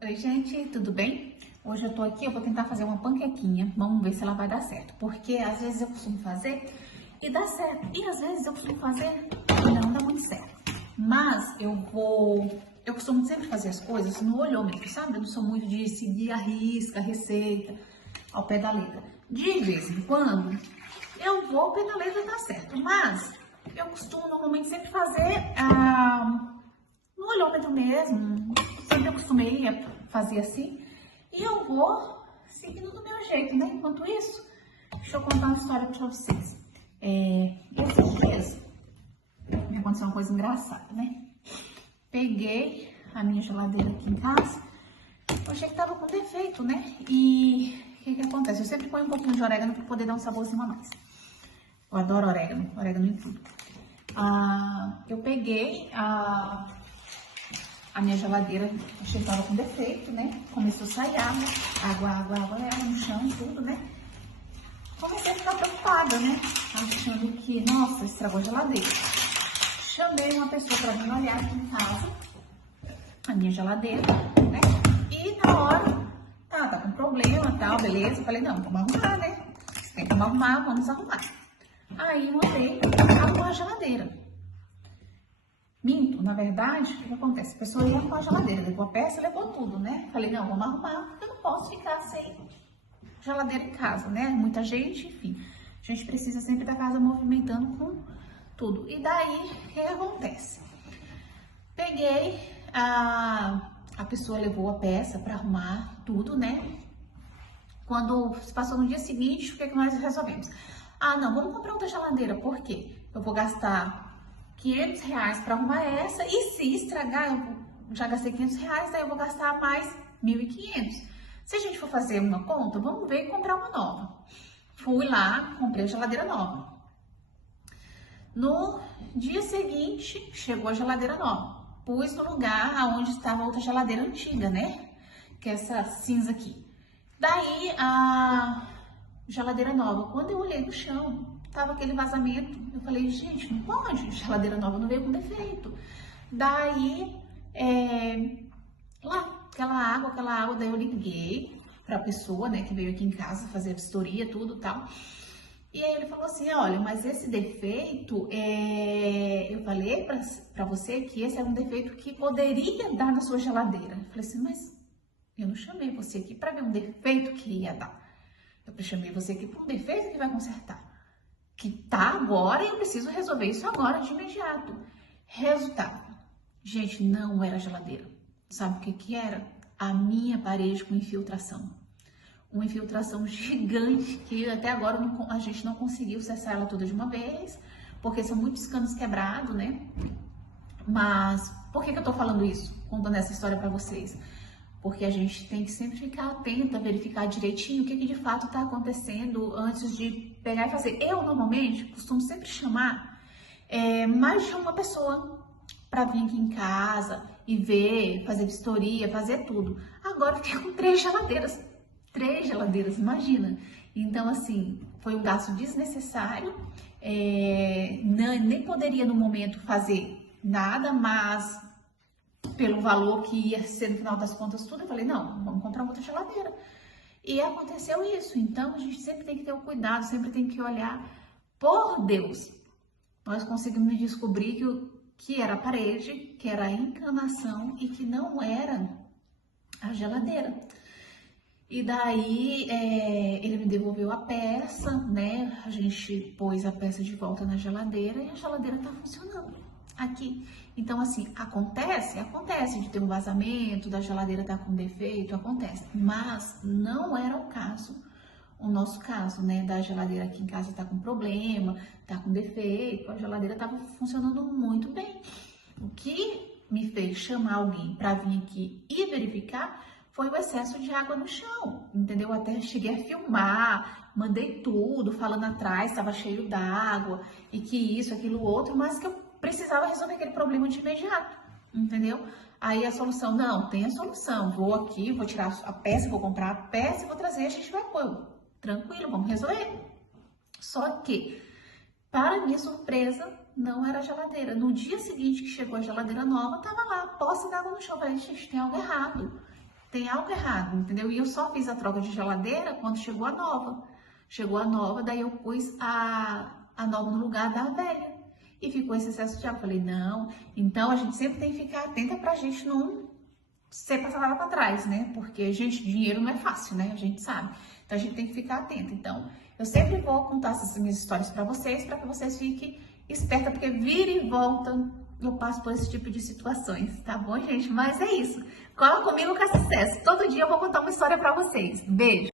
Oi, gente, tudo bem? Hoje eu tô aqui, eu vou tentar fazer uma panquequinha. Vamos ver se ela vai dar certo. Porque às vezes eu costumo fazer e dá certo. E às vezes eu costumo fazer e não dá muito certo. Mas eu costumo sempre fazer as coisas no olhômetro, sabe? Eu não sou muito de seguir a risca, a receita, ao pé da letra. De vez em quando, eu vou ao pé da letra, dá certo. Mas eu costumo normalmente sempre fazer no olhômetro mesmo. Sempre eu costumei fazer assim. E eu vou seguindo do meu jeito, né? Enquanto isso, deixa eu contar uma história pra vocês. Esses dias me aconteceu uma coisa engraçada, né? Peguei a minha geladeira aqui em casa. Eu achei que tava com defeito, né? E o que acontece? Eu sempre ponho um pouquinho de orégano para poder dar um saborzinho a mais. Eu adoro orégano, orégano em tudo. Eu peguei a minha geladeira, achei que tava com defeito, né? Começou a sair água no chão e tudo, né? Comecei a ficar preocupada, né? Achando que, nossa, estragou a geladeira. Chamei uma pessoa para vir olhar aqui em casa, a minha geladeira, né? E na hora, tá com problema, tal, beleza. Falei, não, vamos arrumar, né? Tem que arrumar, vamos arrumar. Aí mandei arrumar a geladeira. Minto, na verdade, o que acontece? A pessoa ia arrumar a geladeira, levou a peça, levou tudo, né? Falei, não, vamos arrumar, porque eu não posso ficar sem geladeira em casa, né? Muita gente, enfim. A gente precisa sempre da casa movimentando com tudo. E daí, o que acontece? Peguei, a pessoa levou a peça para arrumar tudo, né? Quando se passou no dia seguinte, o que nós resolvemos? Não, vamos comprar outra geladeira, por quê? Eu vou gastar R$ 500 para arrumar essa, e se estragar, eu já gastei R$ 500, daí eu vou gastar mais 1.500. Se a gente for fazer uma conta, vamos ver e comprar uma nova. Fui lá, comprei a geladeira nova. No dia seguinte, chegou a geladeira nova. Pus no lugar onde estava a outra geladeira antiga, né? Que é essa cinza aqui. Daí, a geladeira nova, quando eu olhei no chão, tava aquele vazamento. Eu falei, gente, não pode, geladeira nova não veio com defeito. Daí, aquela água, daí eu liguei pra pessoa, né, que veio aqui em casa fazer a vistoria, tudo e tal. E aí ele falou assim, olha, mas esse defeito, eu falei pra você que esse é um defeito que poderia dar na sua geladeira. Eu falei assim, mas eu não chamei você aqui para ver um defeito que ia dar. Eu chamei você aqui para um defeito que vai consertar. Que tá agora e eu preciso resolver isso agora, de imediato. Resultado. Gente, não era geladeira. Sabe o que era? A minha parede com infiltração. Uma infiltração gigante que até agora a gente não conseguiu cessar ela toda de uma vez, porque são muitos canos quebrados, né? Mas por que eu tô falando isso? Contando essa história para vocês? Porque a gente tem que sempre ficar atenta, verificar direitinho o que de fato está acontecendo antes de pegar e fazer. Eu, normalmente, costumo sempre chamar mais de uma pessoa para vir aqui em casa e ver, fazer vistoria, fazer tudo. Agora eu tenho 3 geladeiras, imagina. Então, assim, foi um gasto desnecessário, nem poderia no momento fazer nada, mas pelo valor que ia ser no final das contas tudo, eu falei, não, vamos comprar outra geladeira. E aconteceu isso, então a gente sempre tem que ter o cuidado, sempre tem que olhar por Deus. Nós conseguimos descobrir que era a parede, que era a encanação e que não era a geladeira. E daí ele me devolveu a peça, né? A gente pôs a peça de volta na geladeira e a geladeira tá funcionando aqui. Então, assim, acontece de ter um vazamento, da geladeira estar com defeito, acontece. Mas não era o nosso caso, né? Da geladeira aqui em casa tá com problema, tá com defeito, a geladeira tava funcionando muito bem. O que me fez chamar alguém para vir aqui e verificar foi o excesso de água no chão, entendeu? Até cheguei a filmar, mandei tudo, falando atrás, estava cheio d'água, e que isso, aquilo, outro, mas que eu precisava resolver aquele problema de imediato, entendeu? Aí a solução, não, tem a solução, vou aqui, vou tirar a peça, vou comprar a peça e vou trazer, a gente vai pôr, tranquilo, vamos resolver. Só que, para minha surpresa, não era a geladeira. No dia seguinte que chegou a geladeira nova, tava lá, poça d'água no chão. Eu falei, gente, tem algo errado. tem algo errado, entendeu? E eu só fiz a troca de geladeira quando chegou a nova. Chegou a nova, daí eu pus a nova no lugar da velha. E ficou esse excesso de água. Falei, não. Então a gente sempre tem que ficar atenta pra gente não ser passada para trás, né? Porque, gente, dinheiro não é fácil, né? A gente sabe. Então a gente tem que ficar atento. Então, eu sempre vou contar essas minhas histórias para que vocês fiquem espertos, porque vira e volta eu passo por esse tipo de situações, tá bom, gente? Mas é isso. Cola comigo com sucesso. Todo dia eu vou contar uma história para vocês. Beijo!